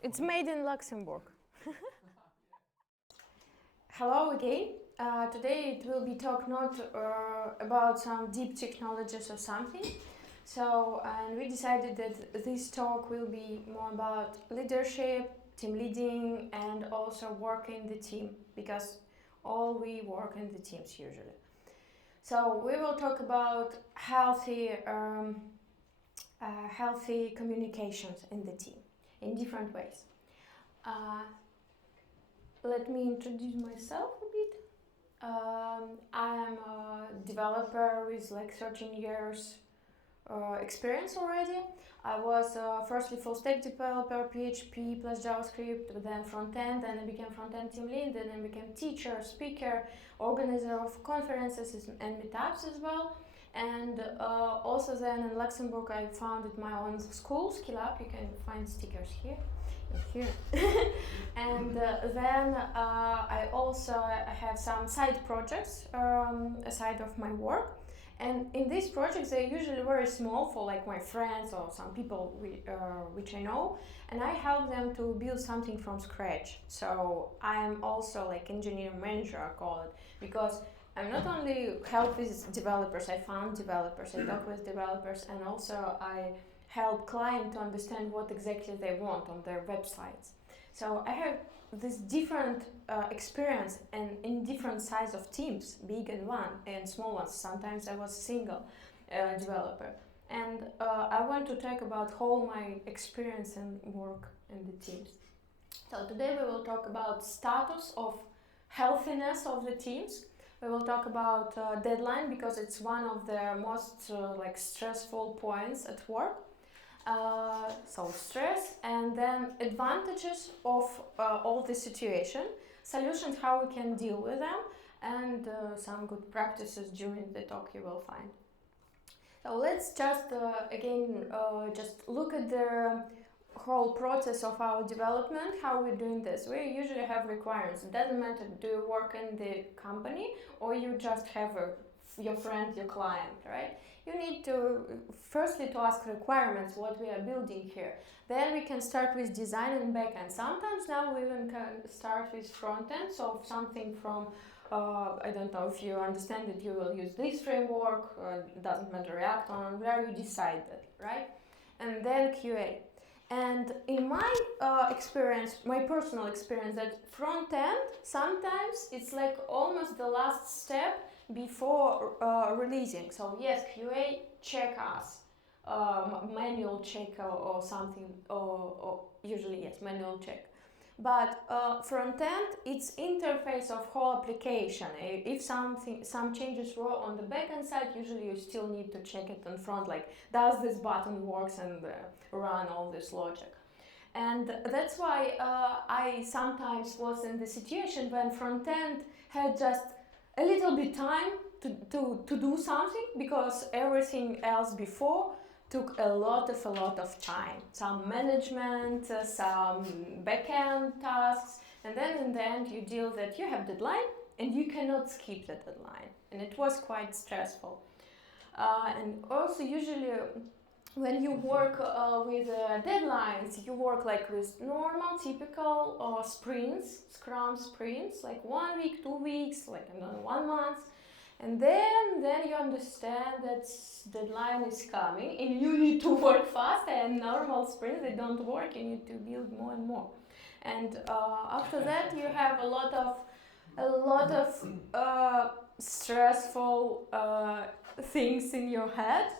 It's made in Luxembourg. Hello again. Today it will be talk not about some deep technologies or something. So, and we decided that this talk will be more about leadership, team leading, and also work in the team, because all we work in the teams usually. So we will talk about healthy communications in the team in different ways. Let me introduce myself a bit. I am a developer with like 13 years experience already. I was firstly full stack developer, PHP plus JavaScript, then Frontend, then I became Frontend team lead, then I became teacher, speaker, organizer of conferences and meetups as well. And also then in Luxembourg I founded my own school, Skill Up. You can find stickers here. And then I also have some side projects aside of my work. And in these projects, they're usually very small for like my friends or some people which I know, and I help them to build something from scratch. So I am also like engineer manager, I call it, because I'm not only help with developers, I found developers, I talk with developers, and also I help client to understand what exactly they want on their websites. So I have this different experience and in different size of teams, big and one and small ones. Sometimes I was single developer, and I want to talk about whole my experience and work in the teams. So today we will talk about status of healthiness of the teams. We will talk about deadline, because it's one of the most like stressful points at work. So stress, and then advantages of all the situation, solutions how we can deal with them, and some good practices during the talk you will find. So let's just again just look at the whole process of our development, how we're doing this. We usually have requirements. It doesn't matter do you work in the company or you just have your friend, your client, right? You need to firstly to ask requirements, what we are building here. Then we can start with design and backend. Sometimes now we even can start with frontend, so something from I don't know if you understand that you will use this framework, it doesn't matter, React on where you decide that, right? And then QA. And in my experience, my personal experience, that front end, sometimes it's like almost the last step before releasing. So yes, QA check us, manual check or something, or usually yes, manual check. But front end, it's interface of whole application. If some changes were on the backend side, usually you still need to check it on front, like does this button works and run all this logic. And that's why I sometimes was in the situation when front end had just a little bit time to do something, because everything else before took a lot of time. Some management, some backend tasks, and then in the end you deal that you have deadline and you cannot skip the deadline. And it was quite stressful. And also usually when you work with deadlines, you work like with normal, typical sprints, Scrum sprints, like 1 week, 2 weeks, like I don't know, 1 month. And then you understand that deadline is coming and you need to work fast, and normal sprints, they don't work, you need to build more and more. And after that you have a lot of stressful things in your head.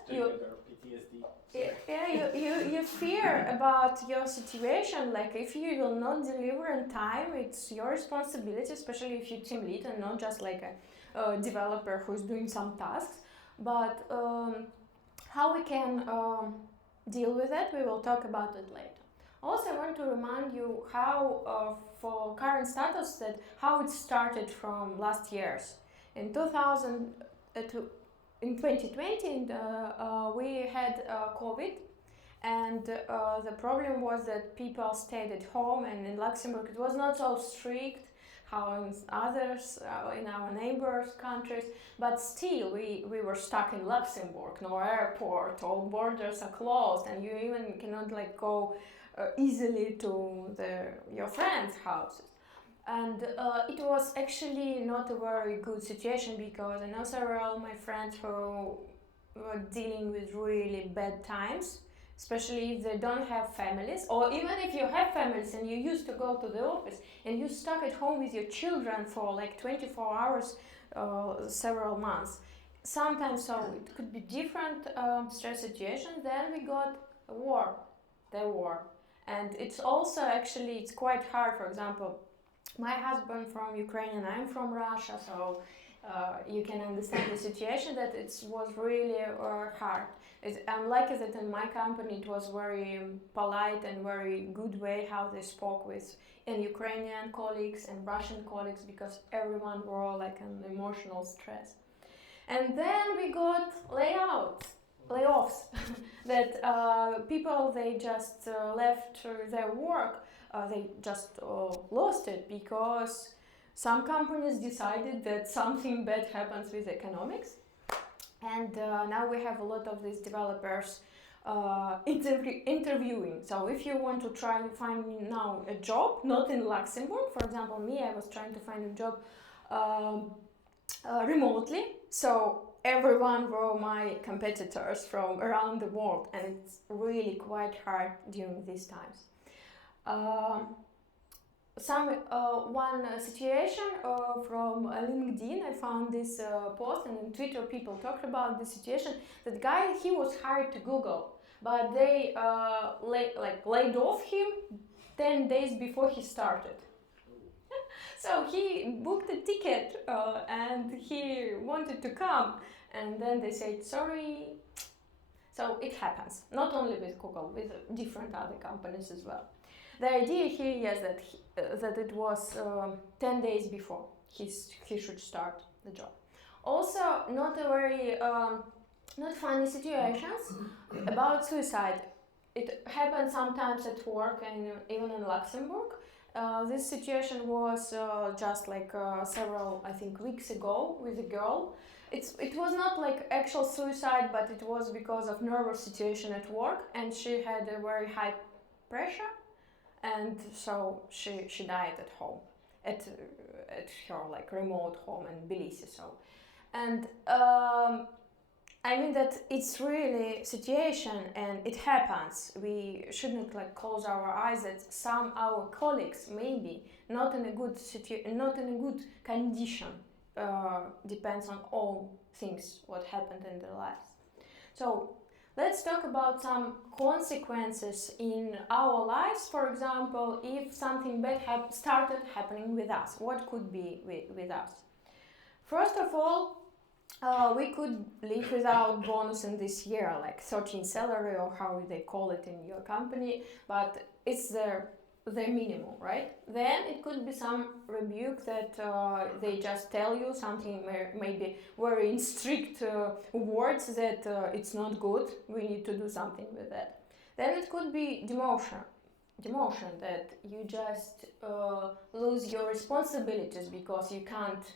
You fear about your situation, like if you will not deliver in time, it's your responsibility, especially if you team lead and not just like a developer who's doing some tasks. But how we can deal with it, we will talk about it later. Also, I want to remind you how for current status, that how it started from last years. In 2020 we had COVID, and the problem was that people stayed at home, and in Luxembourg it was not so strict how in others, in our neighbors countries, but still we were stuck in Luxembourg, no airport, all borders are closed, and you even cannot like go easily to your friends' houses. And it was actually not a very good situation because I know several of my friends who were dealing with really bad times, especially if they don't have families, or even if you have families and you used to go to the office and you stuck at home with your children for like 24 hours, several months. Sometimes so it could be different stress situations. Then we got a war, the war. And it's also actually, it's quite hard. For example, my husband from Ukraine and I'm from Russia, so you can understand the situation that it was really hard. I'm lucky that in my company it was very polite and very good way how they spoke with Ukrainian colleagues and Russian colleagues because everyone were like an emotional stress. And then we got layoffs that people they just left their work. They just lost it because some companies decided that something bad happens with economics, and now we have a lot of these developers interviewing. So if you want to try and find now a job, not in Luxembourg, for example, me, I was trying to find a job remotely. So everyone were my competitors from around the world, and it's really quite hard during these times. One situation from LinkedIn, I found this post, and on Twitter people talked about the situation. That guy, he was hired to Google, but they laid off him 10 days before he started. So he booked a ticket and he wanted to come, and then they said sorry. So it happens, not only with Google, with different other companies as well. The idea here is that it was 10 days before he should start the job. Also, not a very not funny situations about suicide. It happens sometimes at work and even in Luxembourg. This situation was just like several, I think, weeks ago with a girl. It was not like actual suicide, but it was because of nervous situation at work, and she had a very high pressure, and so she died at home, at her like remote home in Tbilisi. So, and I mean that it's really situation and it happens. We shouldn't like close our eyes that some our colleagues maybe not in a good not in a good condition. Depends on all things what happened in their lives. So let's talk about some consequences in our lives. For example, if something bad started happening with us, what could be with us? First of all, we could live without bonus in this year, like 13 salary or how they call it in your company, but it's the minimum, right? Then it could be some rebuke that they just tell you something maybe very in strict words that it's not good, we need to do something with that. Then it could be demotion that you just lose your responsibilities because you can't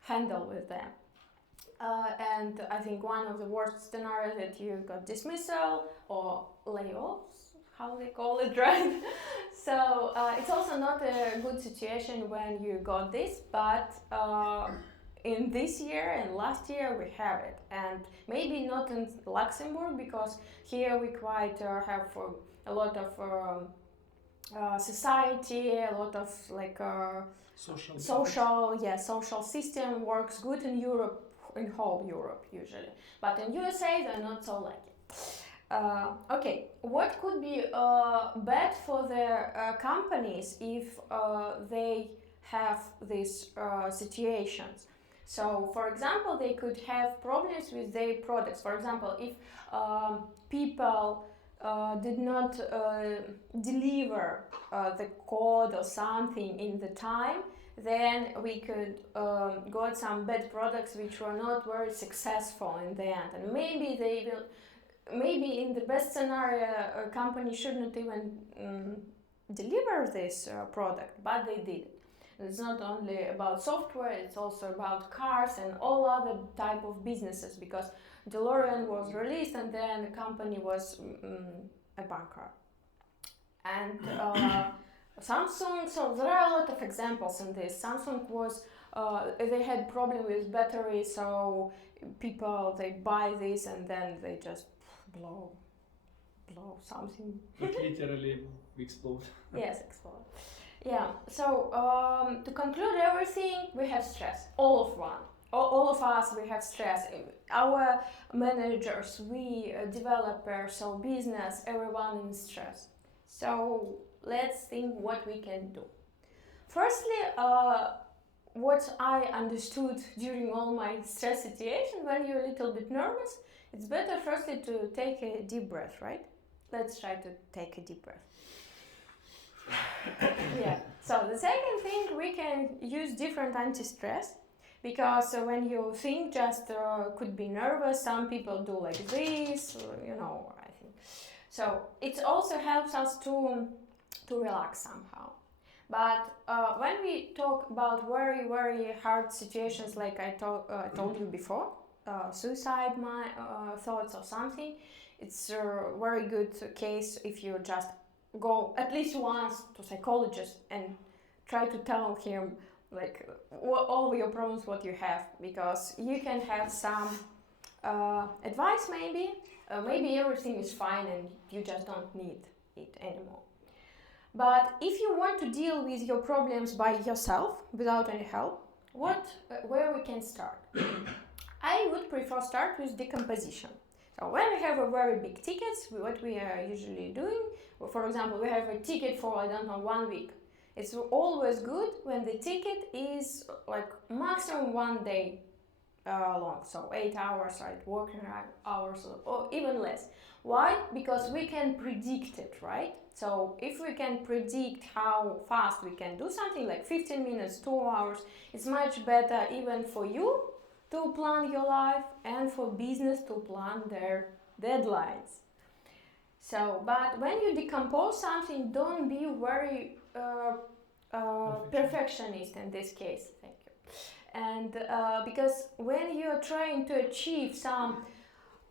handle with them. And I think one of the worst scenarios that you got dismissal or layoffs, how they call it, right? So it's also not a good situation when you got this, but in this year and last year we have it, and maybe not in Luxembourg because here we quite have a lot of society, a lot of like social system works good in Europe. In whole Europe usually, but in USA they're not so lucky. Okay, what could be bad for the companies if they have these situations? So, for example, they could have problems with their products. For example, if people did not deliver the code or something in the time, then we could got some bad products which were not very successful in the end, and maybe they will. Maybe in the best scenario, a company shouldn't even deliver this product, but they did it. It's not only about software; it's also about cars and all other type of businesses. Because DeLorean was released, and then the company was a bankrupt. And Samsung, so there are a lot of examples in this. Samsung was, they had problem with battery, so people, they buy this and then they just blow something. It literally explode. Yes, explode. Yeah, so to conclude everything, we have stress, all of us, we have stress. Our managers, we developers, so business, everyone in stress. So let's think what we can do. Firstly, what I understood during all my stress situation, when you're a little bit nervous, it's better firstly to take a deep breath, right? Let's try to take a deep breath. Yeah. So the second thing, we can use different anti-stress, because when you think just could be nervous, some people do like this, I think. So it also helps us to relax somehow. But when we talk about very, very hard situations, like I told you before, suicide thoughts or something, it's a very good case if you just go at least once to psychologist and try to tell him like all your problems, what you have, because you can have some advice maybe everything is fine and you just don't need it anymore. But if you want to deal with your problems by yourself without any help, where we can start? I would prefer start with decomposition. So when we have a very big tickets, what we are usually doing, for example, we have a ticket for, 1 week. It's always good when the ticket is like maximum 1 day long, so 8 hours, right, working hours, or even less. Why? Because we can predict it, right? So if we can predict how fast we can do something, like 15 minutes, 2 hours, it's much better even for you to plan your life and for business to plan their deadlines. So, but when you decompose something, don't be very perfectionist in this case. Thank you. And because when you're trying to achieve some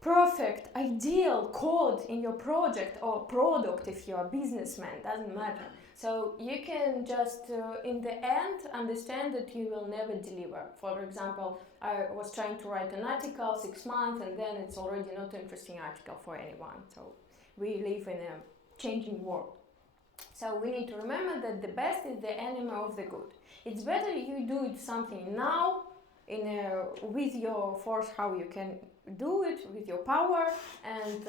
perfect, ideal code in your project or product, if you're a businessman, doesn't matter. So you can just, in the end, understand that you will never deliver. For example, I was trying to write an article 6 months and then it's already not an interesting article for anyone. So we live in a changing world. So we need to remember that the best is the enemy of the good. It's better you do it something now with your force, how you can do it, with your power, and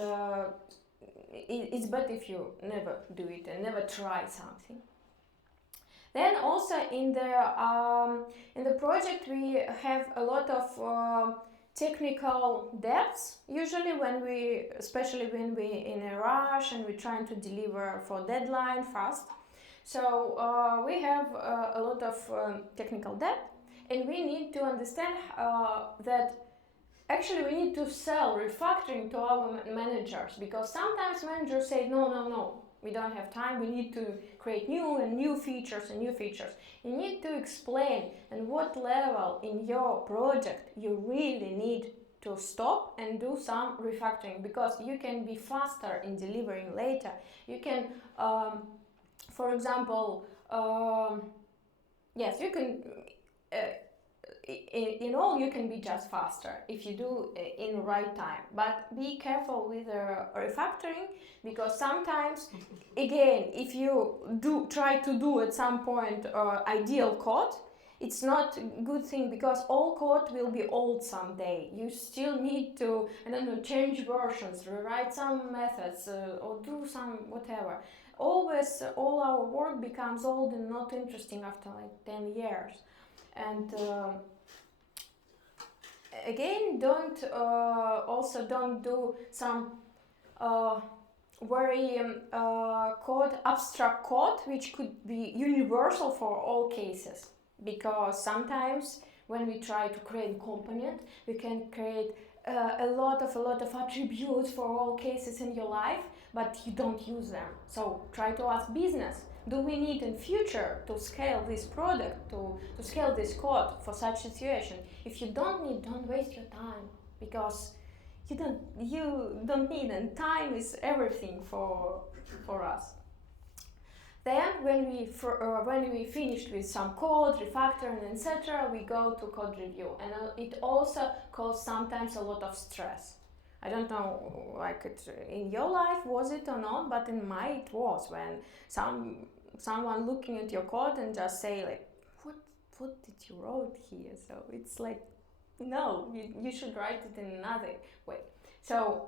it's better if you never do it and never try something. Then also in the project we have a lot of technical debts, usually especially when we in a rush and we're trying to deliver for deadline fast. So we have a lot of technical debt, and we need to understand that actually we need to sell refactoring to our managers, because sometimes managers say no, we don't have time, we need to create new features and new features. You need to explain at what level in your project you really need to stop and do some refactoring, because you can be faster in delivering later. You can, for example, yes, you can, in all you can be just faster if you do in the right time, but be careful with refactoring, because sometimes again if you try to do at some point ideal code, it's not a good thing, because all code will be old someday. You still need to, change versions, rewrite some methods, or do some whatever. Always all our work becomes old and not interesting after like 10 years. And again, don't do some very abstract code which could be universal for all cases, because sometimes when we try to create a component, we can create a lot of attributes for all cases in your life, but you don't use them. So try to ask business, do we need in future to scale this product, to scale this code for such situation? If you don't need, don't waste your time, because you don't need, and time is everything for us. Then when we finished with some code, refactoring, etc., we go to code review, and it also causes sometimes a lot of stress. I don't know, like it in your life was it or not, but in my it was when someone looking at your code and just say like, what did you wrote here? So it's like, no, you should write it in another way. So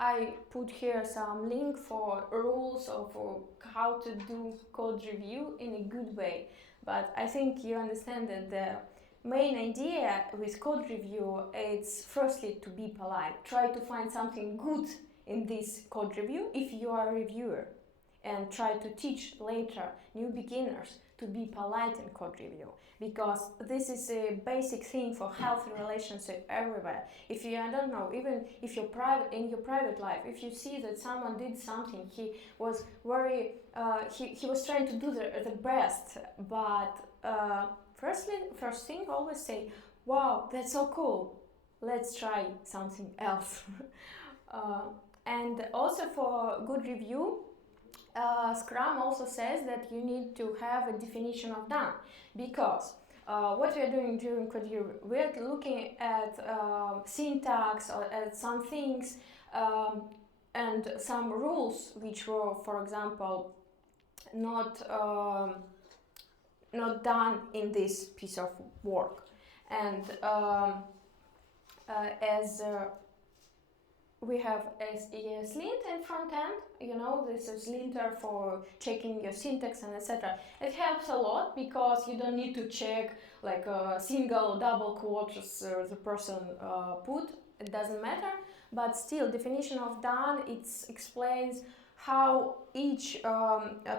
I put here some link for rules or for how to do code review in a good way. But I think you understand that the main idea with code review is firstly to be polite. Try to find something good in this code review if you are a reviewer, and try to teach later new beginners to be polite in code review, because this is a basic thing for healthy relationship everywhere. If you, I don't know, even if you're private, in your private life, if you see that someone did something, he was very he was trying to do the best, but first thing always say, wow, that's so cool, let's try something else. And also for good review, Scrum also says that you need to have a definition of done, because what we are doing during code review, we're looking at syntax or at some things and some rules which were, for example, not done in this piece of work. And as we have ESLint and Frontend, you know, this is linter for checking your syntax and etc. It helps a lot because you don't need to check like a single double quotes the person put, it doesn't matter, but still definition of done, it explains how each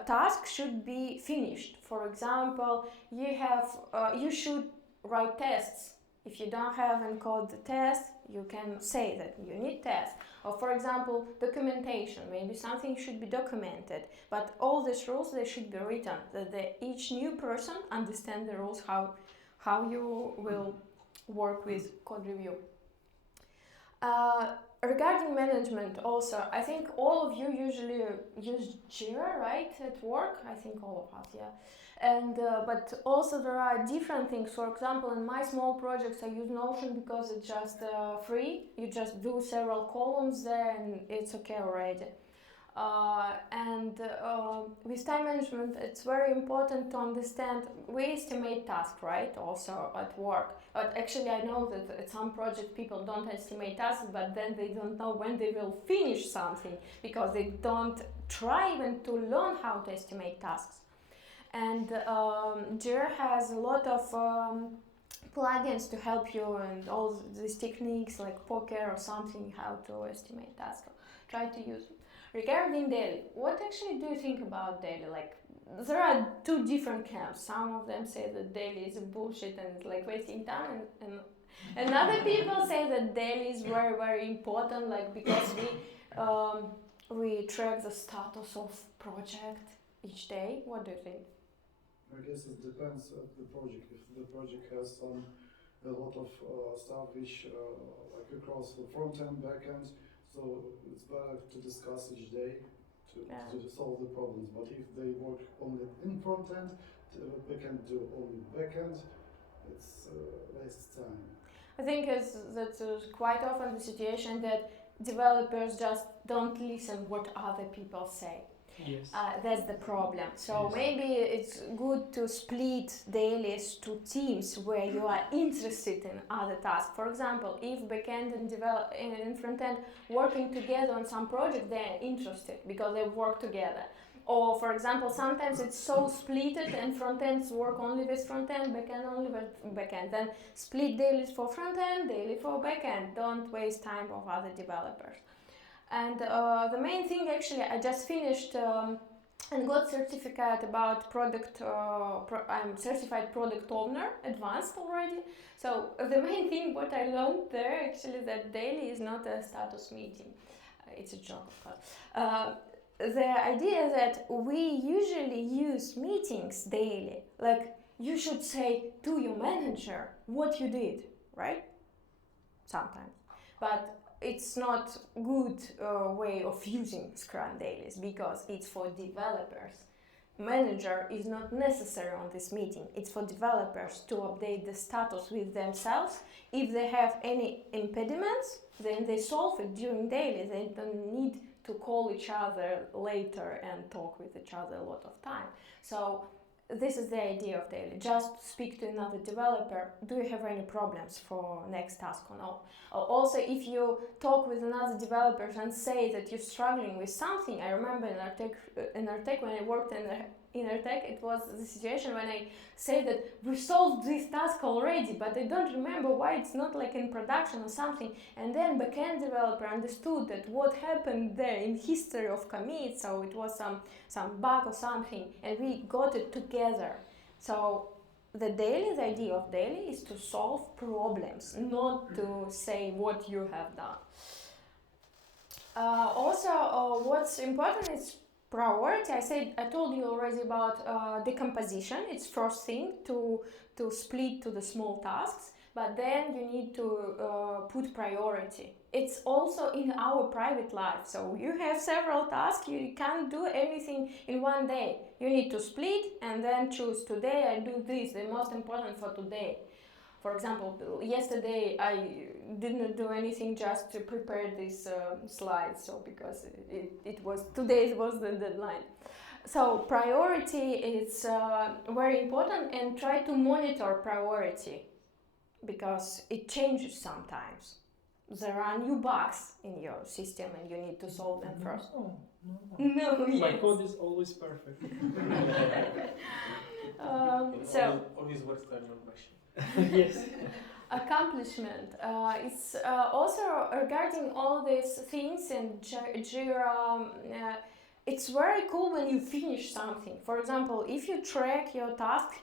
task should be finished. For example, you should write tests. If you don't have encode the test, you can say that you need tests. Or for example, documentation, maybe something should be documented, but all these rules, they should be written, that each new person understands the rules, how you will work with code review. Regarding management also, I think all of you usually use Jira, right, at work? I think all of us, yeah. And but also there are different things. For example, in my small projects I use Notion because it's just free. You just do several columns there and it's okay already. With time management, it's very important to understand, we estimate tasks, right, also at work. But actually I know that at some projects people don't estimate tasks, but then they don't know when they will finish something because they don't try even to learn how to estimate tasks. And Jira has a lot of plugins to help you, and all these techniques like poker or something, how to estimate tasks. Try to use it. Regarding daily, what actually do you think about daily? Like, there are two different camps. Some of them say that daily is bullshit and like wasting time, and other people say that daily is very, very important, like because we track the status of project each day. What do you think? I guess it depends on the project. If the project has a lot of stuff which like across the front end, back end, so it's better to discuss each day to solve the problems. But if they work only in front end, back end do only back end, it's waste time. I think that's quite often the situation that developers just don't listen what other people say. Yes. That's the problem. So yes. Maybe it's good to split dailies to teams where you are interested in other tasks. For example, if backend and frontend working together on some project, they're interested because they work together. Or for example, sometimes it's so splitted and frontends work only with frontend, backend only with backend. Then split dailies for frontend, daily for backend. Don't waste time of other developers. And the main thing, actually, I just finished and got certificate about product. I'm certified product owner, advanced already. So the main thing what I learned there, actually, that daily is not a status meeting. It's a joke, of course. The idea that we usually use meetings daily, like you should say to your manager what you did, right? Sometimes, but it's not good way of using Scrum dailies because it's for developers. manager is not necessary on this meeting. It's for developers to update the status with themselves. If they have any impediments, then they solve it during daily. They don't need to call each other later and talk with each other a lot of time. So this is the idea of daily. Just speak to another developer. Do you have any problems for next task or no? Also, if you talk with another developer and say that you're struggling with something, I remember in Artec when I worked in Artec, it was the situation when I say that we solved this task already, but I don't remember why it's not like in production or something. And then backend developer understood that what happened there in history of commit, so it was some bug or something, and we got it together. So the idea of daily is to solve problems, not to say what you have done. What's important is priority. I told you already about decomposition. It's first thing to split to the small tasks, but then you need to put priority. It's also in our private life. So you have several tasks. You can't do everything in one day. You need to split and then choose. Today I do this, the most important for today. For example, yesterday I didn't do anything just to prepare this slide, so because today was the deadline. So priority is very important, and try to monitor priority because it changes sometimes. There are new bugs in your system and you need to solve them first. No, yes. My code is always perfect. Always works on your machine. Yes. Accomplishment. It's also regarding all these things in Jira. It's very cool when you finish something. For example, if you track your task,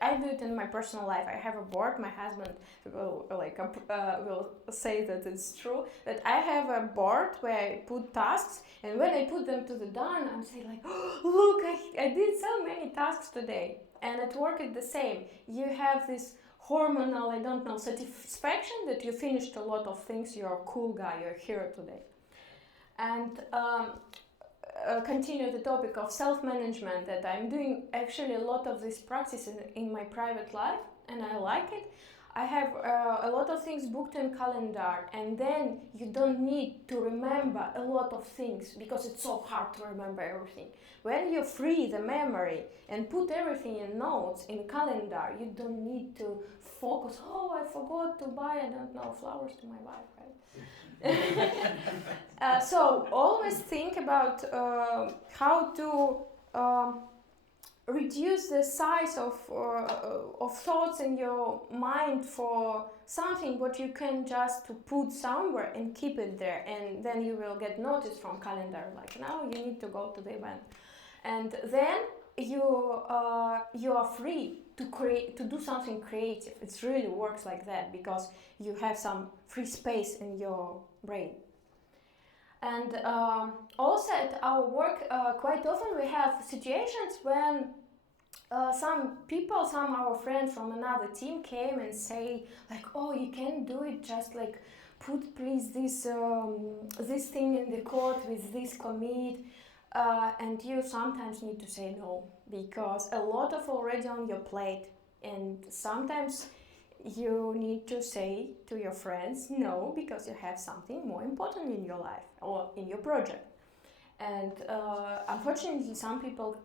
I do it in my personal life. I have a board. My husband will say that it's true. That I have a board where I put tasks, and when I put them to the done, I'm saying like, oh, look, I did so many tasks today. And at work it's the same. You have this hormonal, satisfaction that you finished a lot of things. You're a cool guy. You're a hero today. And continue the topic of self-management, that I'm doing actually a lot of this practice in my private life, and I like it. I have a lot of things booked in calendar, and then you don't need to remember a lot of things because it's so hard to remember everything. When you free the memory and put everything in notes in calendar, you don't need to focus, I forgot to buy, flowers to my wife, right? So always think about how to reduce the size of thoughts in your mind for something what you can just to put somewhere and keep it there, and then you will get notice from calendar like now you need to go to the event, and then you are free to do something creative. It really works like that because you have some free space in your brain. And also at our work, quite often we have situations when some our friends from another team came and say like, oh, you can do it, just like put please this thing in the code with this commit, and you sometimes need to say no because a lot of already on your plate, and sometimes you need to say to your friends no because you have something more important in your life or in your project. And unfortunately some people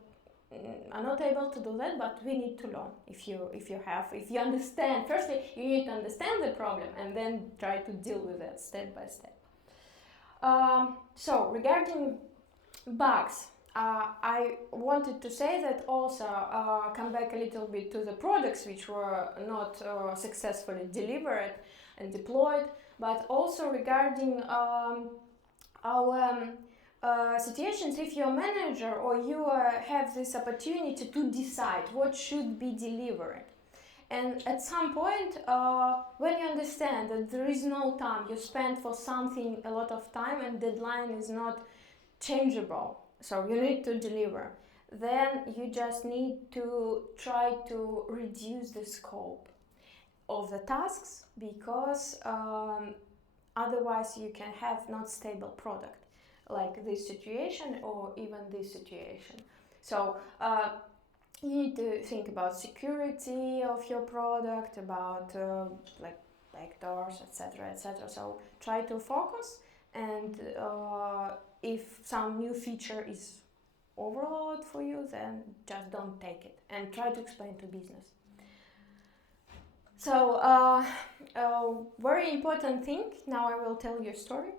are not able to do that, but we need to learn. If you understand, firstly you need to understand the problem and then try to deal with it step by step. So regarding bugs, I wanted to say that also come back a little bit to the products which were not successfully delivered and deployed, but also regarding our situations. If you're a manager or you have this opportunity to decide what should be delivered, and at some point when you understand that there is no time, you spend for something a lot of time and deadline is not changeable, so you need to deliver, then you just need to try to reduce the scope of the tasks because otherwise you can have not stable product like this situation or even this situation. So you need to think about security of your product, about like backdoors, etc. So try to focus, and if some new feature is overload for you, then just don't take it and try to explain to business. So very important thing, now I will tell you a story.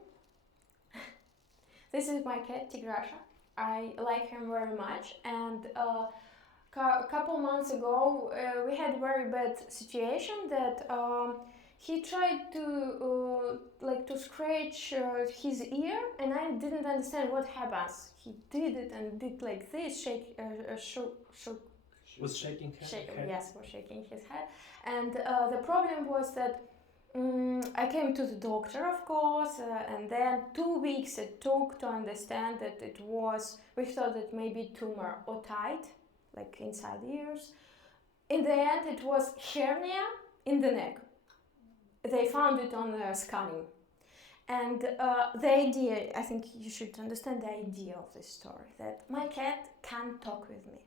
This is my cat Tigrasha. I like him very much, and a couple months ago we had a very bad situation that he tried to scratch his ear, and I didn't understand what happens. He did it and did like this, Was shaking head. Yes, was shaking his head. And the problem was that I came to the doctor, of course, and then 2 weeks it took to understand that it was, we thought that maybe tumor otite, like inside the ears. In the end, it was hernia in the neck. They found it on the scanning. And the idea, I think you should understand the idea of this story, that my cat can't talk with me.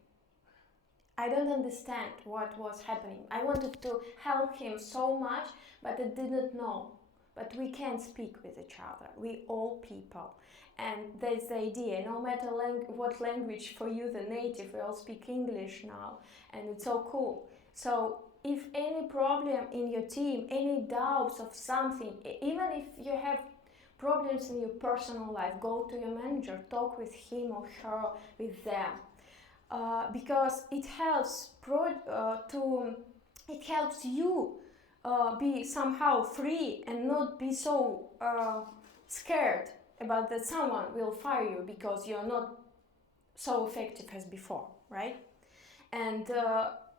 I don't understand what was happening. I wanted to help him so much, but I didn't know. But we can speak with each other. We all people. And that's the idea. No matter what language for you, the native, we all speak English now. And it's so cool. So if any problem in your team, any doubts of something, even if you have problems in your personal life, go to your manager, talk with him or her, with them. Because it helps it helps you be somehow free and not be so scared about that someone will fire you because you're not so effective as before, right? And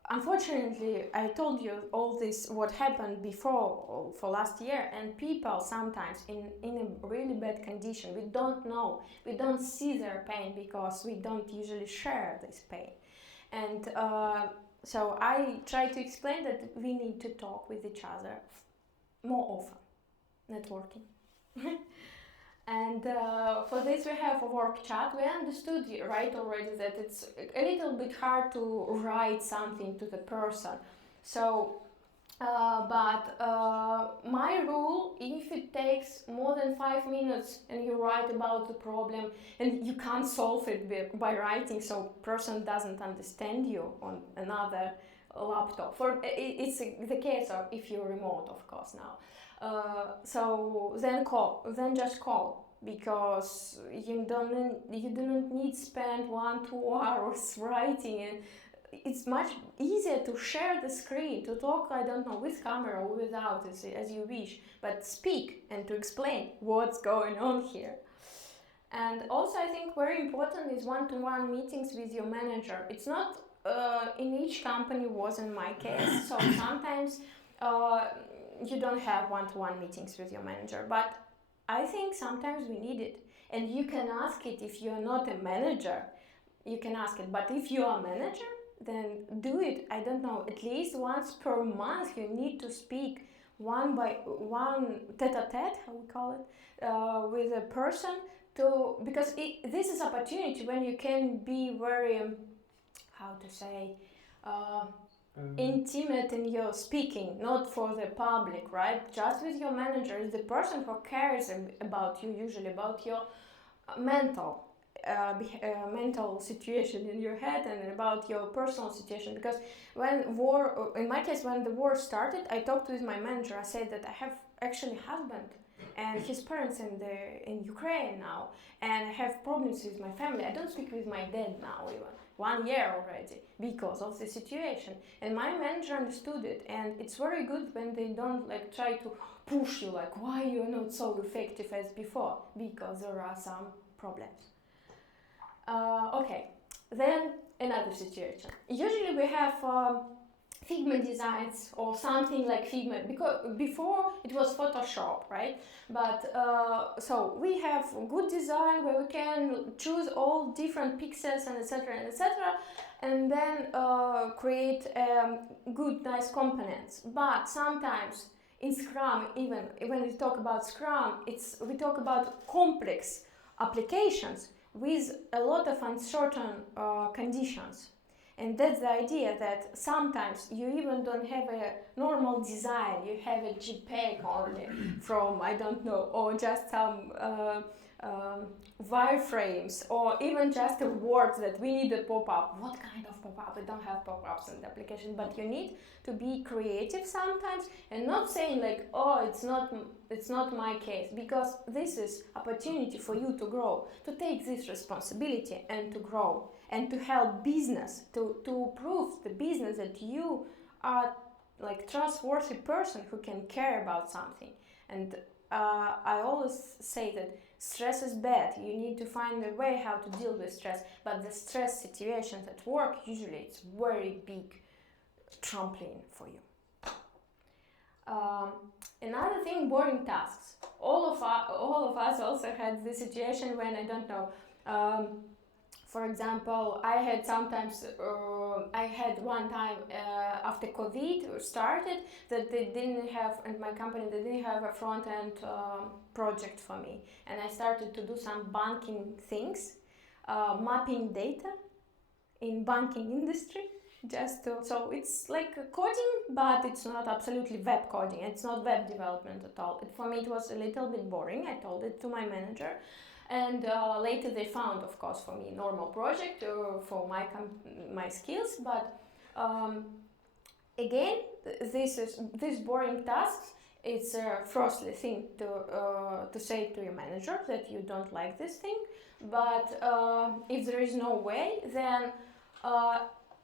unfortunately, I told you all this what happened before for last year, and people sometimes in a really bad condition, we don't know, we don't see their pain because we don't usually share this pain. And so I try to explain that we need to talk with each other more often, networking. And for this we have a work chat. We understood right already that it's a little bit hard to write something to the person. So, but my rule, if it takes more than 5 minutes and you write about the problem and you can't solve it by writing, so person doesn't understand you on another laptop. It's the case of if you're remote, of course, now. So then just call, because you don't need to spend 1-2 hours writing, and it's much easier to share the screen, to talk, I don't know, with camera or without, as you wish, but speak and to explain what's going on here. And also I think very important is one-to-one meetings with your manager. It's not in each company was in my case, so sometimes you don't have one-to-one meetings with your manager, but I think sometimes we need it. And you can ask it if you're not a manager, you can ask it. But if you are a manager, then do it, I don't know, at least once per month you need to speak one by one, tete-a-tete, how we call it, with a person, because this is opportunity when you can be very, how to say, intimate in your speaking, not for the public, right? Just with your manager, is the person who cares about you, usually about your mental situation in your head and about your personal situation. Because in my case, when the war started, I talked with my manager. I said that I have actually husband and his parents in Ukraine now, and I have problems with my family. I don't speak with my dad now even. 1 year already because of the situation, and my manager understood it. And it's very good when they don't try to push you why you're not so effective as before, because there are some problems. Okay, then another situation. Usually we have Figma designs or something like Figma, because before it was Photoshop, right? But so we have good design where we can choose all different pixels and etc, and then create good nice components. But sometimes in Scrum, even when we talk about Scrum, we talk about complex applications with a lot of uncertain conditions. And that's the idea that sometimes you even don't have a normal design, you have a JPEG only from, I don't know, or just some wireframes, or even just a word that we need a pop-up. What kind of pop-up? We don't have pop-ups in the application, but you need to be creative sometimes and not saying like, oh, it's not my case, because this is opportunity for you to grow, to take this responsibility and to grow and to help business, to prove the business that you are like trustworthy person who can care about something. And I always say that stress is bad. You need to find a way how to deal with stress. But the stress situations at work, usually it's very big trampoline for you. Another thing, boring tasks. All of us also had this situation when, I don't know, for example, I had one time after COVID started that they didn't have, and my company, they didn't have a front-end project for me. And I started to do some banking things, mapping data in banking industry. So it's like coding, but it's not absolutely web coding. It's not web development at all. For me, it was a little bit boring. I told it to my manager. And later they found, of course, for me normal project for my skills. But again, this boring tasks. It's firstly thing to say to your manager that you don't like this thing. But if there is no way, then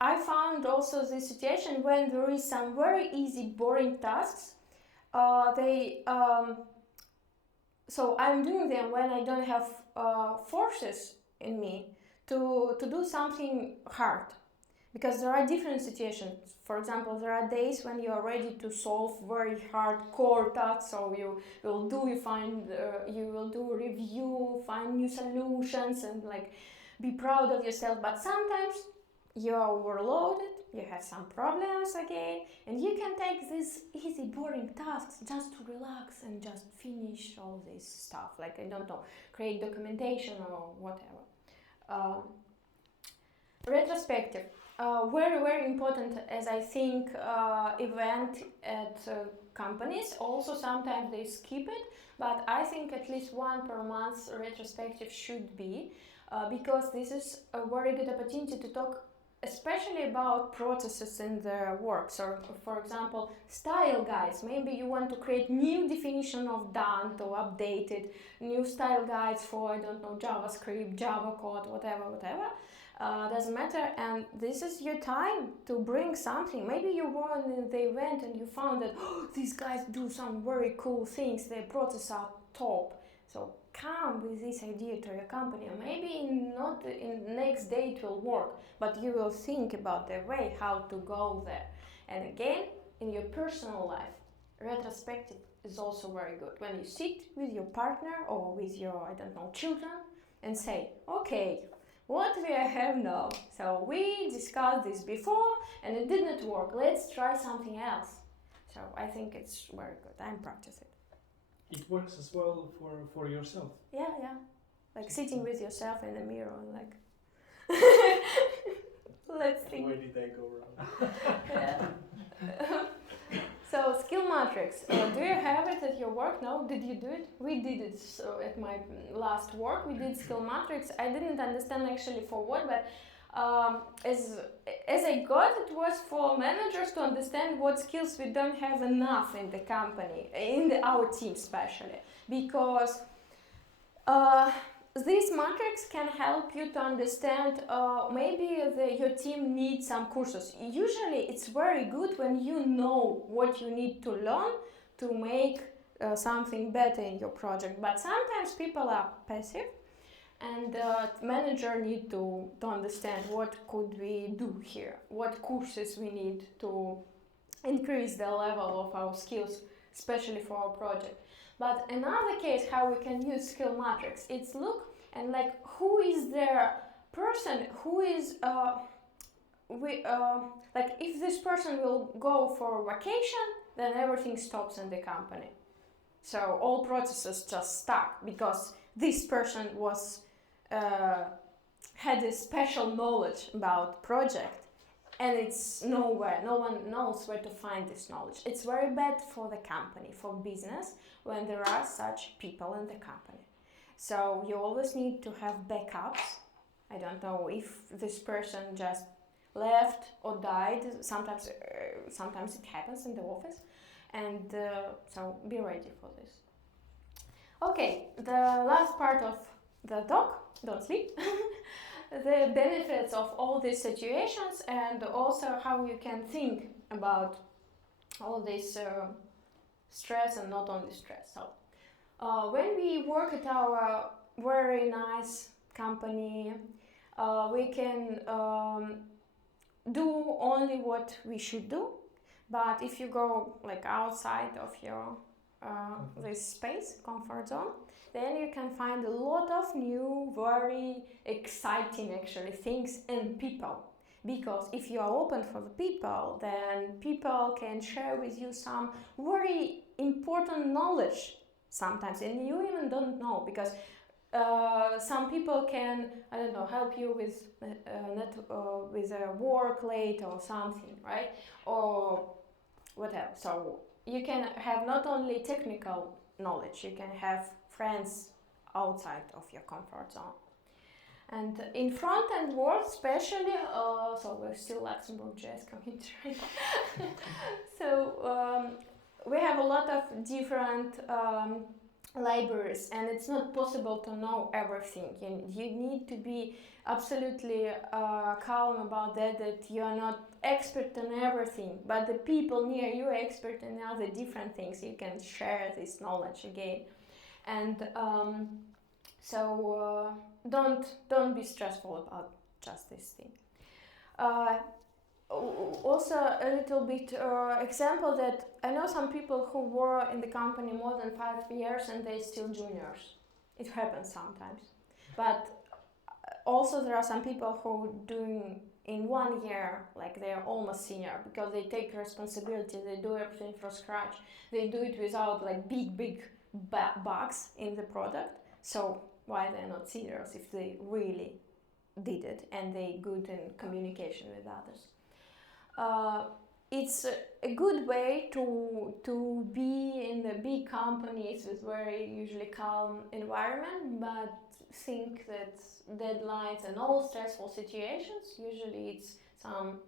I found also this situation when there is some very easy boring tasks. So I'm doing them when I don't have forces in me to do something hard, because there are different situations. For example, there are days when you are ready to solve very hardcore tasks, so you will do review, find new solutions, and like be proud of yourself. But sometimes you are overloaded, you have some problems again, and you can take these easy boring tasks just to relax and just finish all this stuff, like, I don't know, create documentation or whatever. Retrospective, very important, as I think event at companies. Also sometimes they skip it, but I think at least one per month retrospective should be, because this is a very good opportunity to talk especially about processes in the work. So, for example, style guides. Maybe you want to create new definition of done to update it, new style guides for, I don't know, JavaScript, Java code, whatever. Doesn't matter. And this is your time to bring something. Maybe you were in the event and you found that these guys do some very cool things. Their processes are top. So come with this idea to your company. Maybe not in next day it will work, but you will think about the way how to go there. And again, in your personal life, retrospective is also very good. When you sit with your partner or with your, I don't know, children and say, okay, what do I have now? So we discussed this before and it didn't work. Let's try something else. So I think it's very good. I'm practicing. It works as well for yourself. Yeah. Like sitting with yourself in the mirror and like, let's think. Where did I go wrong? Yeah. So skill matrix, do you have it at your work? No? Did you do it? We did it at my last work. We did skill matrix. I didn't understand actually for what, but as I got, it was for managers to understand what skills we don't have enough in the company, our team especially, because this matrix can help you to understand maybe your team needs some courses. Usually it's very good when you know what you need to learn to make something better in your project, but sometimes people are passive. And manager need to understand what could we do here, what courses we need to increase the level of our skills, especially for our project. But another case how we can use skill matrix, it's look and like who is their person, who is like if this person will go for vacation, then everything stops in the company. So all processes just stuck because this person was had a special knowledge about project, and it's nowhere, no one knows where to find this knowledge. It's very bad for the company, for business, when there are such people in the company. So you always need to have backups. I don't know if this person just left or died. Sometimes it happens in the office, and so be ready for this. Okay, the last part of the talk, don't sleep. The benefits of all these situations, and also how you can think about all this stress, and not only stress. So when we work at our very nice company, we can do only what we should do. But if you go like outside of your this space, comfort zone, then you can find a lot of new, very exciting actually things and people. Because if you are open for the people, then people can share with you some very important knowledge sometimes, and you even don't know, because some people can, I don't know, help you with with a work late or something, right? Or whatever. So you can have not only technical knowledge, you can have friends outside of your comfort zone. And in front-end world especially, so we're still Luxembourg JS community, right? So we have a lot of different libraries, and it's not possible to know everything. You need to be absolutely calm about that you are not expert in everything, but the people near you are expert in other different things. You can share this knowledge again. And so don't be stressful about just this thing. Also a little bit example that I know some people who were in the company more than 5 years and they're still juniors. It happens sometimes. But also there are some people who doing in 1 year, like they're almost senior, because they take responsibility, they do everything from scratch. They do it without like big bugs in the product. So why they're not seniors if they really did it and they good in communication with others? It's a good way to be in the big companies with very usually calm environment, but think that deadlines and all stressful situations, usually it's some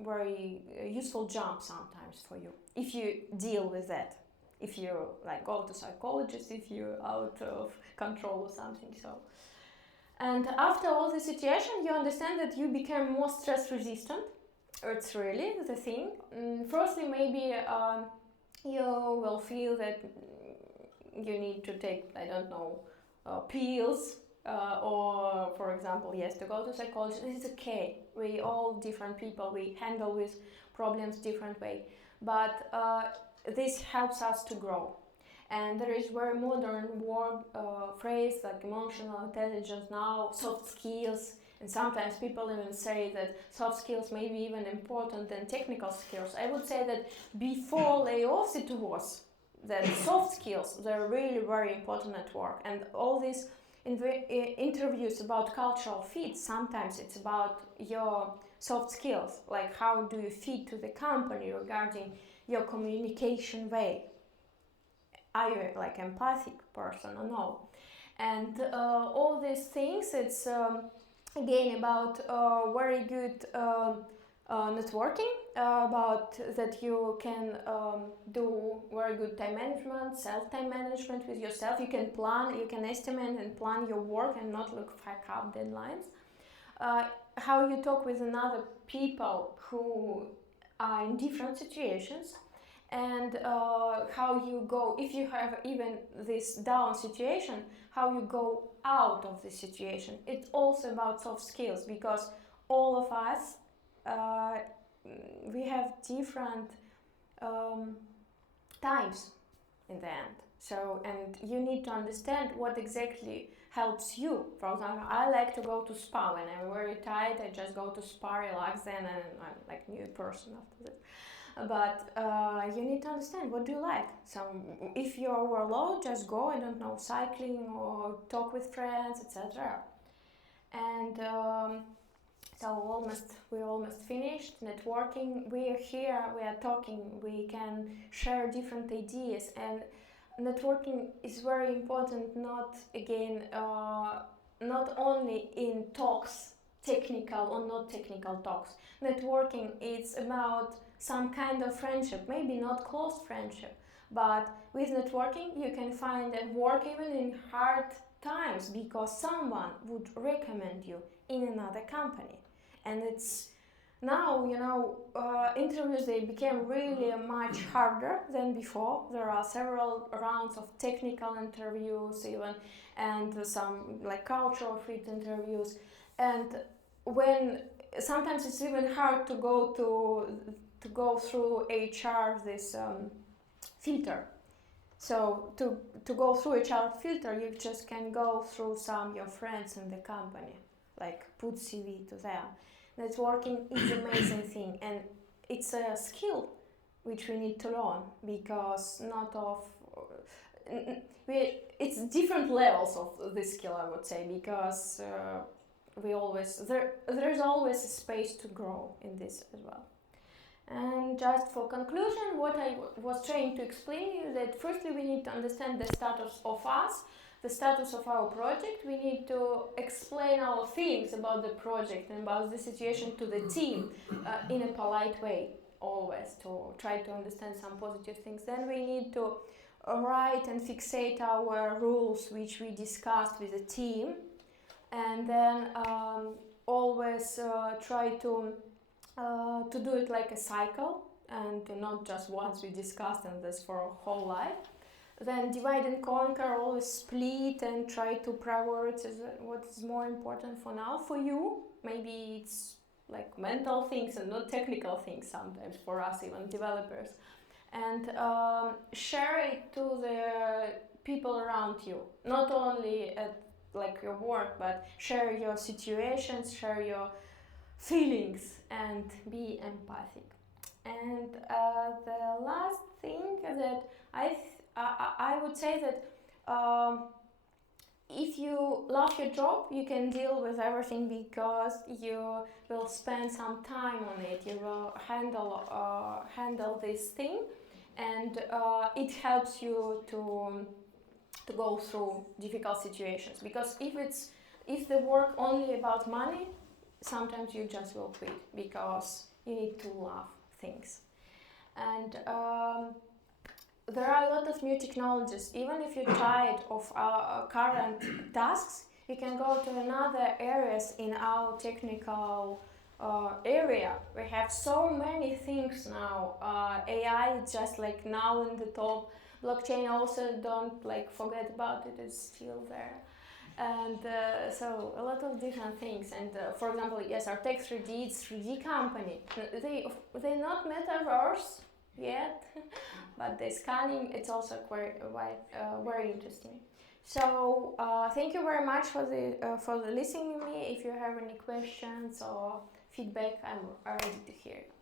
very useful jump sometimes for you if you deal with that. If you like go to psychologist, if you're out of control or something. So, and after all the situation, you understand that you become more stress resistant. It's really the thing. Firstly, maybe you will feel that you need to take, I don't know, pills, or for example, yes, to go to psychologist. It's okay. We all different people. We handle with problems different way, but this helps us to grow. And there is very modern word phrase like emotional intelligence now, soft skills. And sometimes people even say that soft skills may be even important than technical skills. I would say that before layoffs it was that soft skills, they're really very important at work. And all these interviews about cultural fit, sometimes it's about your soft skills, like how do you fit to the company regarding your communication way. Are you like empathic person or no? And all these things, it's again about very good networking, about that you can do very good time management, self-time management with yourself. You can plan, you can estimate and plan your work and not look fuck up deadlines. How you talk with another people who are in different situations, and how you go, if you have even this down situation, how you go out of the situation. It's also about soft skills, because all of us, we have different times in the end. So, and you need to understand what exactly helps you. For example, I like to go to spa when I'm very tired. I just go to spa, relax, then, and I'm like new person after that. But you need to understand what do you like. So if you're overloaded, just go, I don't know, cycling or talk with friends, etc. And so we're almost finished. Networking, we are here, we are talking, we can share different ideas, and networking is very important. Not only in talks, technical or not technical talks. Networking is about some kind of friendship, maybe not close friendship, but with networking you can find and work even in hard times because someone would recommend you in another company. And it's now, interviews, they became really much harder than before. There are several rounds of technical interviews even, and some like cultural fit interviews. And when sometimes it's even hard to go through HR this filter. So to go through HR filter, you just can go through your friends in the company, like put CV to them. Networking is an amazing thing, and it's a skill which we need to learn because it's different levels of this skill, I would say, because there's always a space to grow in this as well. And just for conclusion, what I was trying to explain you that firstly we need to understand the status of us, the status of our project. We need to explain our feelings about the project and about the situation to the team in a polite way, always to try to understand some positive things. Then we need to write and fixate our rules which we discussed with the team, and then always try to do it like a cycle and not just once we discussed and this for a whole life. Then divide and conquer, always split and try to prioritize what is more important for now for you. Maybe it's like mental things and not technical things sometimes for us, even developers. And share it to the people around you, not only at like your work, but share your situations, share your feelings, and be empathic. And the last thing that I would say that if you love your job, you can deal with everything because you will spend some time on it. You will handle this thing, and it helps you to go through difficult situations. Because if the work only about money, sometimes you just will quit because you need to love things. And there are a lot of new technologies. Even if you're tired of our current tasks, you can go to another areas in our technical area. We have so many things now. AI is just like now in the top. Blockchain also, don't like forget about it, it's still there. And so a lot of different things. And for example, yes, our Tech 3D, it's 3D company. They're not metaverse yet, but the scanning, it's also very interesting. So thank you very much for listening to me. If you have any questions or feedback, I'm ready to hear it.